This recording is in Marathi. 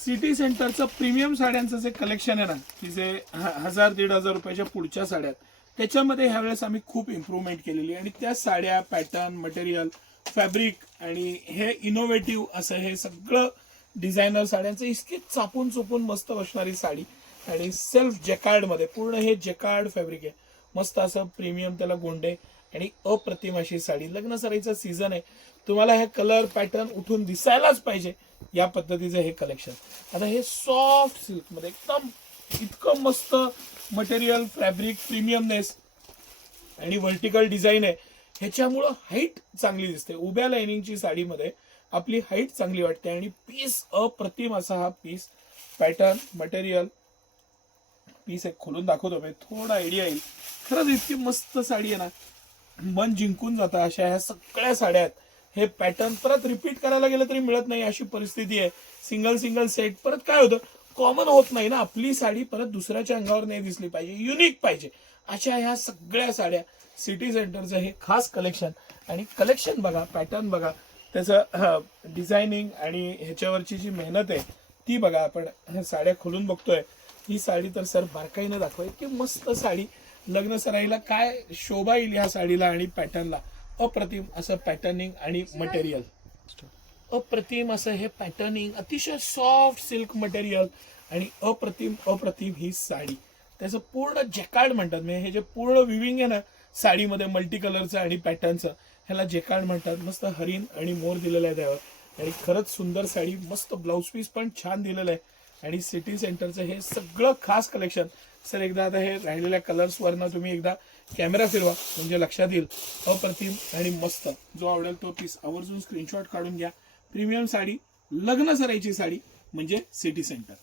सिटी सेंटरचं प्रीमियम साड्यांचं जे कलेक्शन आहे ना, की जे 1000-1500 रुपयाच्या पुढच्या साड्या आहेत, त्याच्यामध्ये ह्यावेळेस आम्ही खूप इम्प्रूव्हमेंट केलेली आणि त्या साड्या, पॅटर्न, मटेरियल, फॅब्रिक आणि हे इनोव्हेटिव्ह असं हे सगळं डिझायनर साड्यांचं इतकी चापून चुपून मस्त बसणारी साडी आणि सेल्फ जेकार्ड मध्ये पूर्ण हे जेकार्ड फॅब्रिक आहे. मस्त असं प्रीमियम त्याला गोंडे आणि अप्रतिम अशी साडी. लग्न सराईचा सीझन आहे, तुम्हाला हे कलर पॅटर्न उठून दिसायलाच पाहिजे या पद्धतीचं हे कलेक्शन. आता हे सॉफ्ट सिल्क मध्ये एकदम इतकं मस्त मटेरियल, फॅब्रिक, प्रीमियमनेस आणि व्हर्टिकल डिझाईन आहे. ह्याच्यामुळं हाईट चांगली दिसते. उभ्या लाइनिंगची साडीमध्ये आपली हाईट चांगली वाटते आणि पीस अप्रतिम असा हा पीस, पॅटर्न, मटेरियल. पीस एक खोलून दाखवतो मी, थोडा आयडिया येईल. खरंच इतकी मस्त साडी आहे ना, मन जिंकून जातं. अशा ह्या सगळ्या साड्या आहेत. हे पॅटर्न परत रिपीट करायला गेलं तरी मिळत नाही अशी परिस्थिती आहे. सिंगल सेट परत काय होतं, कॉमन होत नाही ना. आपली साडी परत दुसऱ्याच्या अंगावर नाही दिसली पाहिजे, युनिक पाहिजे. अशा ह्या सगळ्या साड्या सिटी सेंटरचं हे खास कलेक्शन. आणि कलेक्शन बघा, पॅटर्न बघा, त्याचं डिझायनिंग आणि ह्याच्यावरची जी मेहनत आहे ती बघा. आपण साड्या खोलून बघतोय, ही साडी तर सर बारकाईने दाखवा. की मस्त साडी, लग्न सराईला काय शोभा येईल ह्या साडीला आणि पॅटर्नला. अप्रतिम असं पॅटर्निंग आणि मटेरियल, अप्रतिम असं हे पॅटर्निंग, अतिशय सॉफ्ट सिल्क मटेरियल आणि अप्रतिम ही साडी. त्याचं पूर्ण जेकार्ड म्हणतात. म्हणजे हे जे पूर्ण विविंग आहे ना साडीमध्ये मल्टी कलरचं आणि पॅटर्नचं, ह्याला जेकार्ड म्हणतात. मस्त हरिण आणि मोर दिलेलं आहे त्यावर आणि खरंच सुंदर साडी. मस्त ब्लाऊज पीस पण छान दिलेलं आहे. आणि सिटी सेंटरचं हे सगळं खास कलेक्शन. सर एकदा आता हे राहिलेल्या कलर्सवरनं तुम्ही एकदा कॅमेरा फिरवा म्हणजे लक्षात येईल. अप्रतिम आणि मस्त. जो आवडेल तो पीस आवर्जून स्क्रीनशॉट काढून घ्या. प्रीमियम साडी, लग्न सराईची साडी म्हणजे सिटी सेंटर.